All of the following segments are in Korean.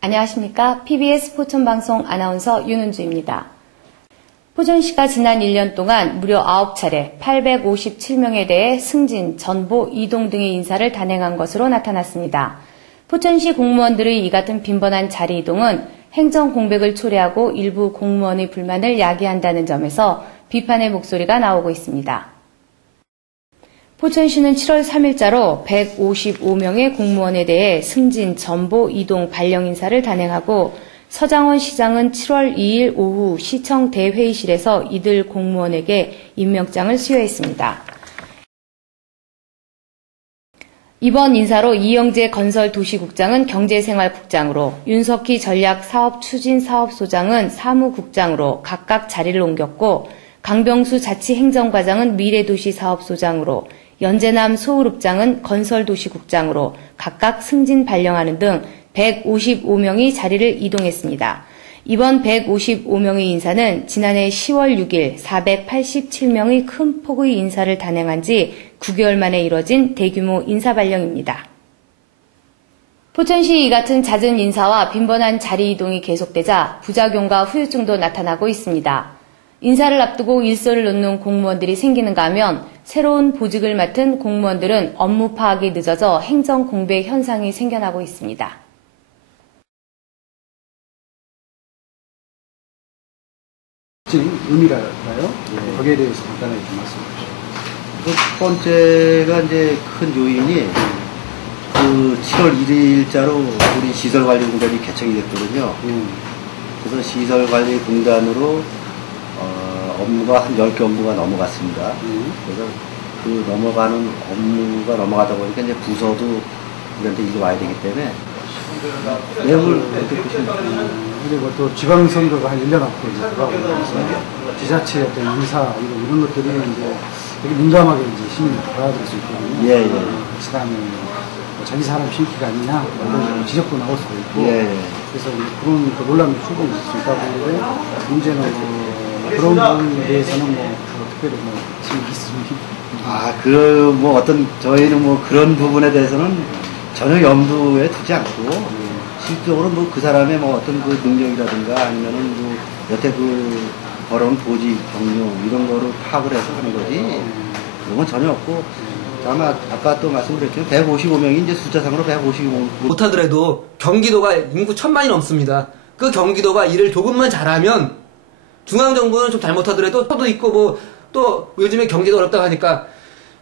안녕하십니까. PBS 포천방송 아나운서 윤은주입니다. 포천시가 지난 1년 동안 무려 9차례 857명에 대해 승진, 전보, 이동 등의 인사를 단행한 것으로 나타났습니다. 포천시 공무원들의 이 같은 빈번한 자리 이동은 행정 공백을 초래하고 일부 공무원의 불만을 야기한다는 점에서 비판의 목소리가 나오고 있습니다. 포천시는 7월 3일자로 155명의 공무원에 대해 승진, 전보, 이동, 발령 인사를 단행하고 서장원 시장은 7월 2일 오후 시청 대회의실에서 이들 공무원에게 임명장을 수여했습니다. 이번 인사로 이영재 건설도시국장은 경제생활국장으로, 윤석희 전략사업추진사업소장은 사무국장으로 각각 자리를 옮겼고, 강병수 자치행정과장은 미래도시사업소장으로, 연재남 소울읍장은 건설도시국장으로 각각 승진 발령하는 등 155명이 자리를 이동했습니다. 이번 155명의 인사는 지난해 10월 6일 487명의 큰 폭의 인사를 단행한 지 9개월 만에 이뤄진 대규모 인사 발령입니다. 포천시 이 같은 잦은 인사와 빈번한 자리 이동이 계속되자 부작용과 후유증도 나타나고 있습니다. 인사를 앞두고 일선을 놓는 공무원들이 생기는가 하면 새로운 보직을 맡은 공무원들은 업무 파악이 늦어져 행정 공백 현상이 생겨나고 있습니다. 의미랄까요? 네. 거기에 대해서 간단하게 좀 말씀해 주시죠. 첫 번째가 이제 큰 요인이 그 7월 1일자로 우리 시설관리공단이 개청이 됐거든요. 그래서 시설관리공단으로 업무가 한 10개 업무가 넘어갔습니다. 그래서 그 넘어가는 업무가 넘어가다 보니까 이제 부서도 우리한테 이제 와야 되기 때문에 내용을 어떻게 보시면 그리고 또 지방선거가 한 1년 앞으로 이제 들어가고 있어서 지자체의 어떤 인사 이런 것들이 이제 되게 민감하게 이제 시민이 받아들일 수 있거든요. 예. 그 다음에 뭐 자기 사람 심기가 아니냐 이런 지적도 나올 수도 있고 그래서 그런 논란도 충분히 있을 수 있다고 하는데 문제는 그런 부분에 대해서는 뭐 특별히 뭐 지금 있습니다. 뭐 어떤 저희는 뭐 그런 부분에 대해서는 전혀 염두에 두지 않고 실질적으로 뭐 그 사람의 뭐 어떤 그 능력이라든가 아니면은 뭐 여태 그 벌어온 보직, 경력 이런 거를 파악을 해서 하는 거지 그런 건 전혀 없고 아마 아까 또 말씀드렸지만 155명이 이제 숫자상으로 155명 못하더라도 경기도가 인구 1000만이 넘습니다. 그 경기도가 일을 조금만 잘하면 중앙정부는 좀 잘못하더라도 터도 있고 뭐 또 요즘에 경기도 어렵다고 하니까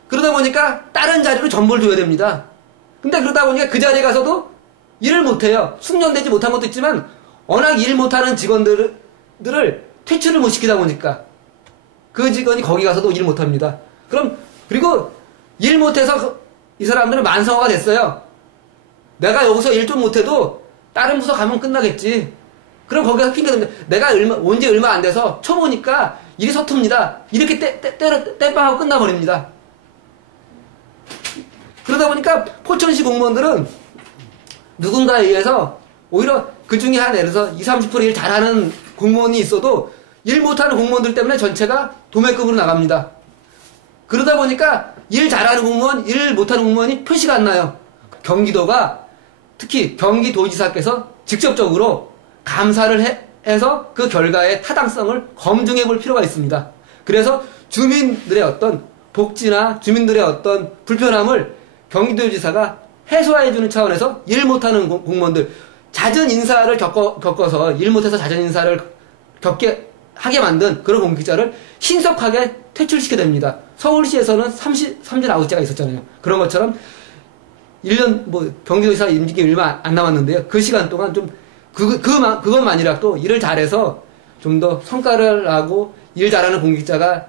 그러다 보니까 다른 자리로 전보를 줘야 됩니다. 근데 그러다 보니까 그 자리에 가서도 일을 못해요. 숙련되지 못한 것도 있지만 워낙 일 못하는 직원들을 퇴출을 못 시키다 보니까 그 직원이 거기 가서도 일 못합니다. 그리고 일 못해서 이 사람들은 만성화가 됐어요. 내가 여기서 일 좀 못해도 다른 부서 가면 끝나겠지. 그럼 거기 가서 핑계댑니다. 내가 온 지 얼마 안 돼서 초보니까 일이 서툽니다. 이렇게 땜빵하고 끝나버립니다. 그러다 보니까 포천시 공무원들은 누군가에 의해서 오히려 그 중에 한 예를 들어서 20~30% 일 잘하는 공무원이 있어도 일 못하는 공무원들 때문에 전체가 도매급으로 나갑니다. 그러다 보니까 일 잘하는 공무원, 일 못하는 공무원이 표시가 안 나요. 경기도가 특히 경기도지사께서 직접적으로 감사를 해서 그 결과의 타당성을 검증해 볼 필요가 있습니다. 그래서 주민들의 어떤 복지나 주민들의 어떤 불편함을 경기도지사가 해소해주는 차원에서 일 못하는 공무원들, 잦은 인사를 겪어서 일 못해서 잦은 인사를 하게 만든 그런 공직자를 신속하게 퇴출시켜야 됩니다. 서울시에서는 3진9제가 있었잖아요. 그런 것처럼 1년 경기도지사 임기 얼마 안 남았는데요. 그 시간 동안 좀 그것만이라도 일을 잘해서 좀 더 성과를 하고 일 잘하는 공직자가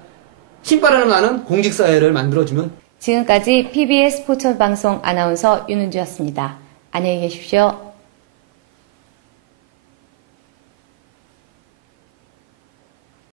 신바람을 나는 공직사회를 만들어주면. 지금까지 PBS 포천방송 아나운서 윤은주였습니다. 안녕히 계십시오.